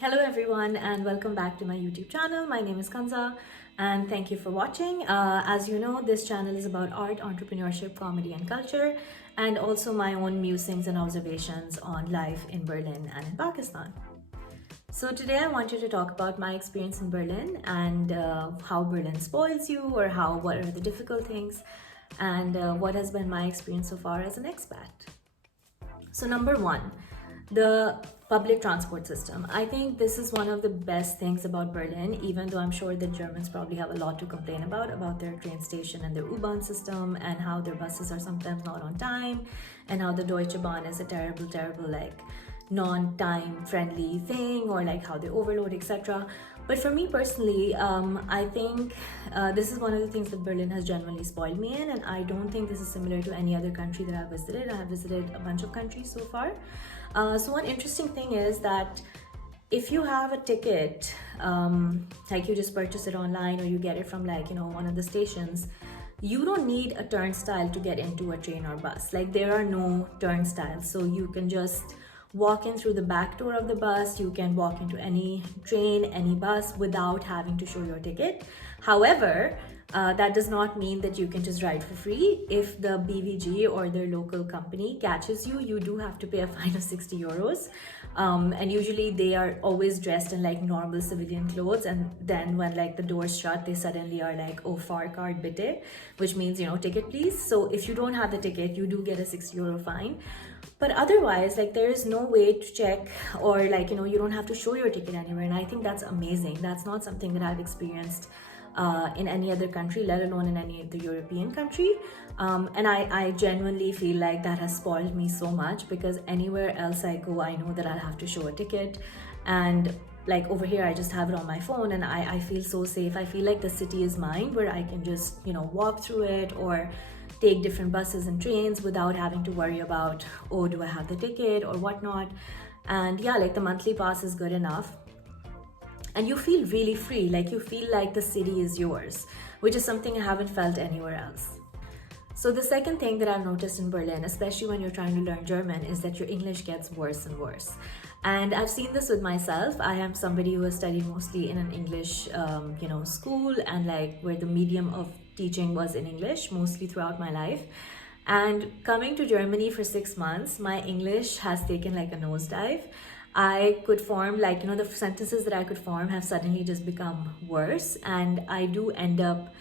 Hello everyone and welcome back to my YouTube channel. My name is Kanza and thank you for watching. As you know, this channel is about art, entrepreneurship, comedy and culture, and also my own musings and observations on life in Berlin and in Pakistan. So today I want you to talk about my experience in Berlin and how Berlin spoils you, or what are the difficult things, and what has been my experience so far as an expat. So number one, the public transport system. I think this is one of the best things about Berlin, even though I'm sure that Germans probably have a lot to complain about their train station and their U-Bahn system, and how their buses are sometimes not on time, and how the Deutsche Bahn is a terrible like non-time friendly thing, or like how they overload, etc. But for me personally, I think this is one of the things that Berlin has generally spoiled me in, and I don't think this is similar to any other country that I've visited. I have visited a bunch of countries so far. So one interesting thing is that if you have a ticket, like you just purchase it online or you get it from one of the stations, you don't need a turnstile to get into a train or bus. Like there are no turnstiles, so you can just walk in through the back door of the bus. You can walk into any train, any bus without having to show your ticket. However, that does not mean that you can just ride for free. If the BVG or their local company catches you, you do have to pay a fine of 60 euros. And usually they are always dressed in like normal civilian clothes, and then when like the doors shut, they suddenly are like, oh, Fahrkarte bitte, which means, ticket please. So if you don't have the ticket, you do get a 60 euro fine. But otherwise, like there is no way to check, or you don't have to show your ticket anywhere. And I think that's amazing. That's not something that I've experienced in any other country, let alone in any other European country. And I genuinely feel like that has spoiled me so much, because anywhere else I go, I know that I'll have to show a ticket. And like over here, I just have it on my phone, and I feel so safe. I feel like the city is mine, where I can just, walk through it or take different buses and trains without having to worry about, oh, do I have the ticket or whatnot. And yeah, like the monthly pass is good enough. And you feel really free, like you feel like the city is yours, which is something I haven't felt anywhere else. So the second thing that I've noticed in Berlin, especially when you're trying to learn German, is that your English gets worse and worse. And I've seen this with myself. I am somebody who has studied mostly in an English, school, and like where the medium of teaching was in English mostly throughout my life. And coming to Germany for 6 months, my English has taken like a nosedive. I could form the sentences that I could form have suddenly just become worse, and I do end up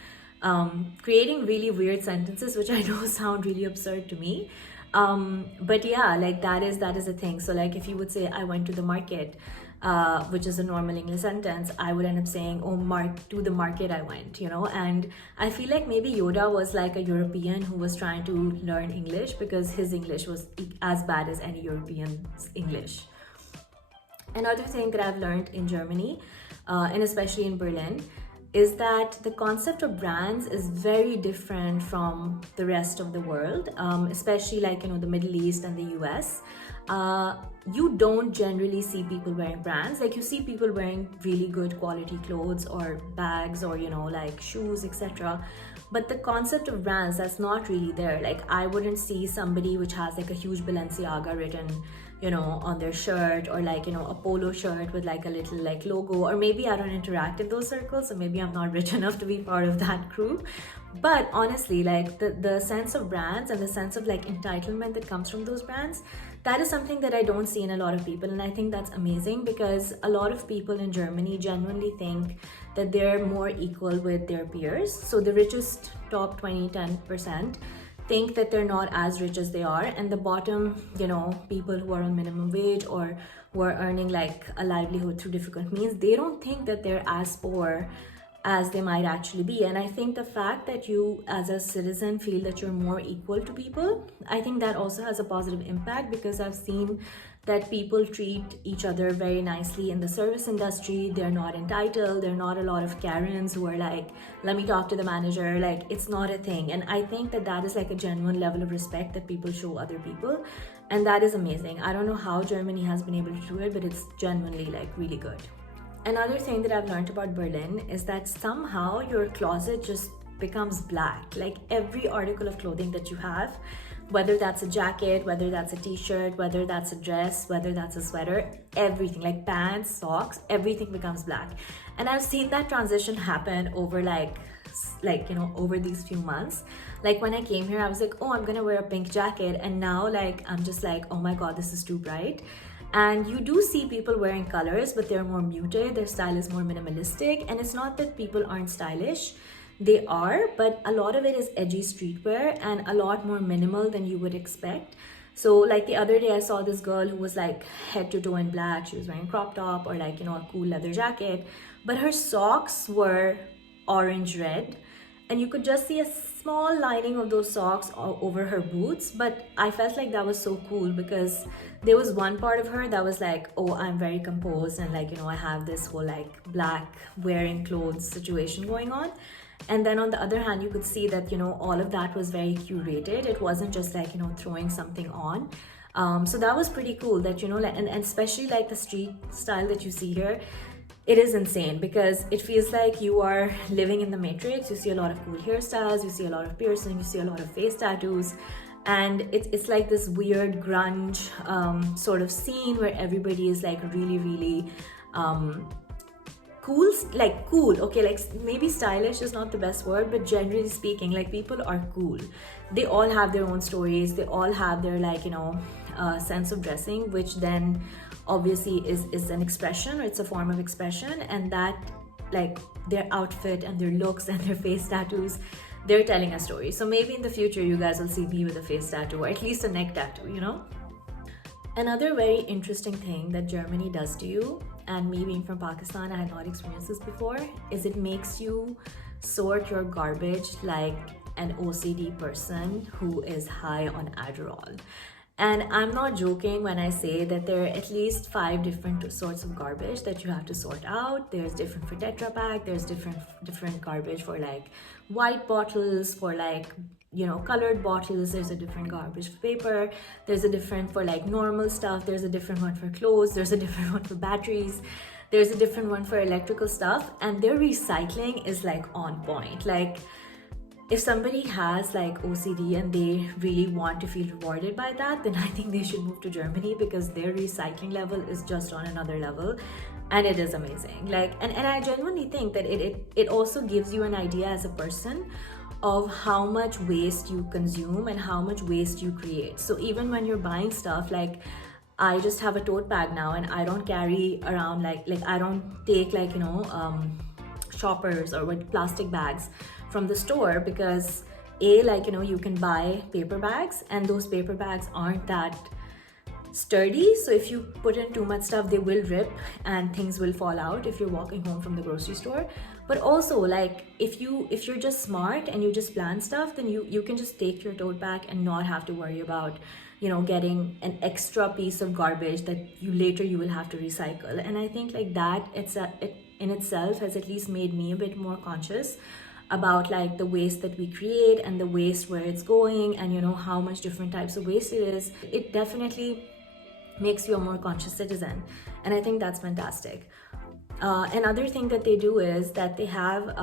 creating really weird sentences, which I know sound really absurd to me. But yeah, like that is a thing. So like if you would say I went to the market, which is a normal English sentence, I would end up saying, oh, to the market I went, and I feel like maybe Yoda was like a European who was trying to learn English, because his English was as bad as any European's English. Another thing that I've learned in Germany, and especially in Berlin, is that the concept of brands is very different from the rest of the world, especially the Middle East and the US. You don't generally see people wearing brands. Like you see people wearing really good quality clothes or bags or like shoes, etc. But the concept of brands, that's not really there. Like I wouldn't see somebody which has like a huge Balenciaga written on their shirt, or a polo shirt with like a little like logo. Or maybe I don't interact in those circles, so maybe I'm not rich enough to be part of that crew. But honestly, like the sense of brands and the sense of like entitlement that comes from those brands, that is something that I don't see in a lot of people. And I think that's amazing, because a lot of people in Germany genuinely think that they're more equal with their peers. So the richest top 10% think that they're not as rich as they are, and the bottom, people who are on minimum wage or who are earning like a livelihood through difficult means, they don't think that they're as poor as they might actually be. And I think the fact that you as a citizen feel that you're more equal to people, I think that also has a positive impact, because I've seen that people treat each other very nicely in the service industry. They're not entitled. There are not a lot of Karens who are like, let me talk to the manager. Like it's not a thing. And I think that is like a genuine level of respect that people show other people. And that is amazing. I don't know how Germany has been able to do it, but it's genuinely like really good. Another thing that I've learned about Berlin is that somehow your closet just becomes black. Like every article of clothing that you have whether that's a jacket, whether that's a t-shirt, whether that's a dress, whether that's a sweater, everything, like pants, socks, everything becomes black. And I've seen that transition happen over over these few months. Like when I came here, I was like, oh, I'm gonna wear a pink jacket, and now like I'm just like, oh my god, this is too bright. And you do see people wearing colors, but they're more muted, their style is more minimalistic. And it's not that people aren't stylish, they are, but a lot of it is edgy streetwear and a lot more minimal than you would expect. So like the other day I saw this girl who was like head to toe in black. She was wearing crop top or like, a cool leather jacket, but her socks were orange red, and you could just see a small lining of those socks over her boots. But I felt like that was so cool because there was one part of her that was like, oh, I'm very composed, and like, I have this whole like black wearing clothes situation going on. And then on the other hand, you could see that, all of that was very curated. It wasn't just like, throwing something on. So that was pretty cool that, and especially like the street style that you see here, it is insane because it feels like you are living in the Matrix. You see a lot of cool hairstyles, you see a lot of piercing, you see a lot of face tattoos. And it's like this weird grunge sort of scene where everybody is like really, really cool, okay, like maybe stylish is not the best word, but generally speaking, like people are cool. They all have their own stories, they all have their like, sense of dressing, which then obviously is an expression, or it's a form of expression. And that, like their outfit and their looks and their face tattoos, they're telling a story. So maybe in the future you guys will see me with a face tattoo, or at least a neck tattoo, Another very interesting thing that Germany does to you, and me being from Pakistan, I had not experienced this before, is it makes you sort your garbage like an OCD person who is high on Adderall. And I'm not joking when I say that there are at least 5 different sorts of garbage that you have to sort out. There's different for Tetra Pak, there's different garbage for like white bottles, for like, colored bottles, there's a different garbage for paper, there's a different for like normal stuff, there's a different one for clothes, there's a different one for batteries, there's a different one for electrical stuff. And their recycling is like on point. Like if somebody has like OCD and they really want to feel rewarded by that, then I think they should move to Germany, because their recycling level is just on another level, and it is amazing. Like, and I genuinely think that it also gives you an idea as a person of how much waste you consume and how much waste you create. So even when you're buying stuff, like I just have a tote bag now, and I don't carry around like I don't take like shoppers or with plastic bags from the store, because you can buy paper bags, and those paper bags aren't that sturdy. So if you put in too much stuff, they will rip and things will fall out if you're walking home from the grocery store. But also, like if you're just smart and you just plan stuff, then you can just take your tote bag and not have to worry about getting an extra piece of garbage that you will have to recycle. And I think like that it in itself has at least made me a bit more conscious about like the waste that we create and the waste where it's going, and how much different types of waste it is. It definitely makes you a more conscious citizen, and I think that's fantastic. Another thing that they do is that they have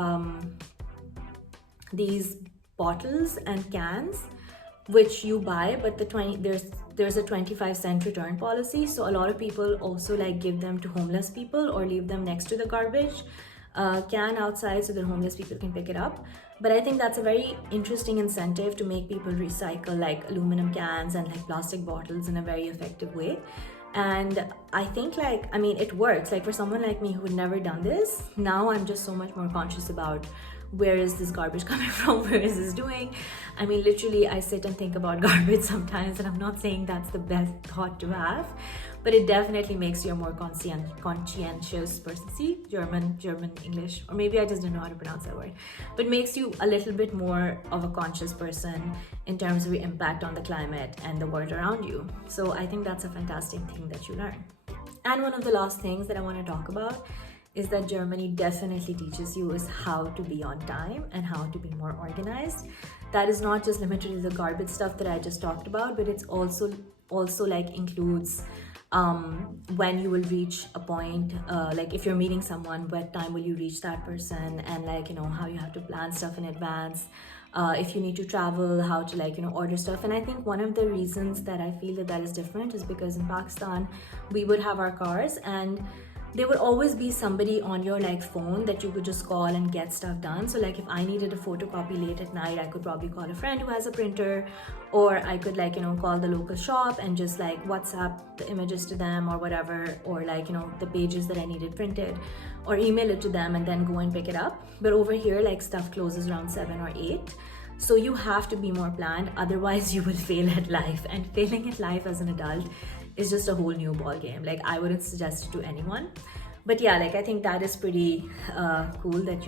these bottles and cans which you buy, but there's a 25-cent return policy. So a lot of people also like give them to homeless people or leave them next to the garbage can outside so that homeless people can pick it up. But I think that's a very interesting incentive to make people recycle like aluminum cans and like plastic bottles in a very effective way. And I think it works. Like for someone like me who had never done this, now I'm just so much more conscious about where is this garbage coming from, where is this doing. Literally I sit and think about garbage sometimes, and I'm not saying that's the best thought to have, but it definitely makes you a more conscientious person. See, German, English, or maybe I just don't know how to pronounce that word, but makes you a little bit more of a conscious person in terms of your impact on the climate and the world around you. So I think that's a fantastic thing that you learn. And one of the last things that I want to talk about is that Germany definitely teaches you is how to be on time and how to be more organized. That is not just limited to the garbage stuff that I just talked about, but it's also like includes when you will reach a point, like if you're meeting someone, what time will you reach that person, and how you have to plan stuff in advance, if you need to travel, how to like, order stuff. And I think one of the reasons that I feel that is different is because in Pakistan, we would have our cars, and there would always be somebody on your like phone that you could just call and get stuff done. So like if I needed a photocopy late at night, I could probably call a friend who has a printer, or I could like, call the local shop and just like WhatsApp the images to them or whatever, or like, the pages that I needed printed, or email it to them and then go and pick it up. But over here, like stuff closes around 7 or 8. So you have to be more planned, otherwise you will fail at life. And failing at life as an adult is just a whole new ball game. Like I wouldn't suggest it to anyone. But yeah, like I think that is pretty cool that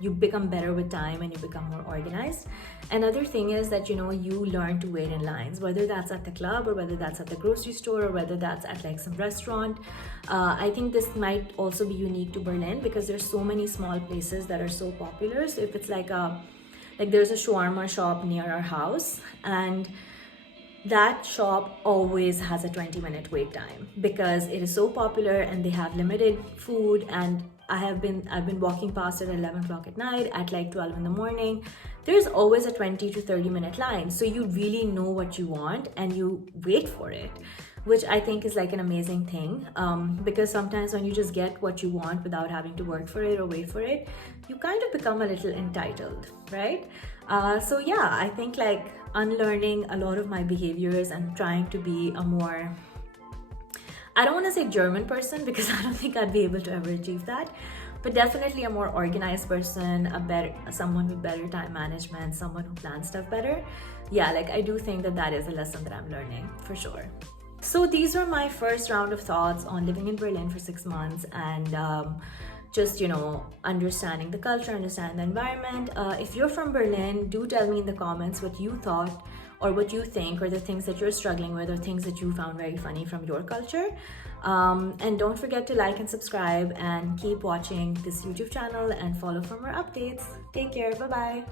you become better with time and you become more organized. Another thing is that you learn to wait in lines, whether that's at the club or whether that's at the grocery store or whether that's at like some restaurant. I think this might also be unique to Berlin because there's so many small places that are so popular. So if it's like there's a shawarma shop near our house, and that shop always has a 20-minute wait time because it is so popular and they have limited food. And I've been walking past at 11 o'clock at night, at like 12 in the morning. There's always a 20 to 30-minute line, so you really know what you want and you wait for it, which I think is like an amazing thing, because sometimes when you just get what you want without having to work for it or wait for it, you kind of become a little entitled, right? So yeah, I think like unlearning a lot of my behaviors and trying to be a more, I don't want to say German person because I don't think I'd be able to ever achieve that, but definitely a more organized person, someone with better time management, someone who plans stuff better. Yeah, like I do think that is a lesson that I'm learning for sure. So these were my first round of thoughts on living in Berlin for 6 months and just, understanding the culture, understanding the environment. If you're from Berlin, do tell me in the comments what you thought or what you think, or the things that you're struggling with or things that you found very funny from your culture. And don't forget to like and subscribe and keep watching this YouTube channel and follow for more updates. Take care. Bye-bye.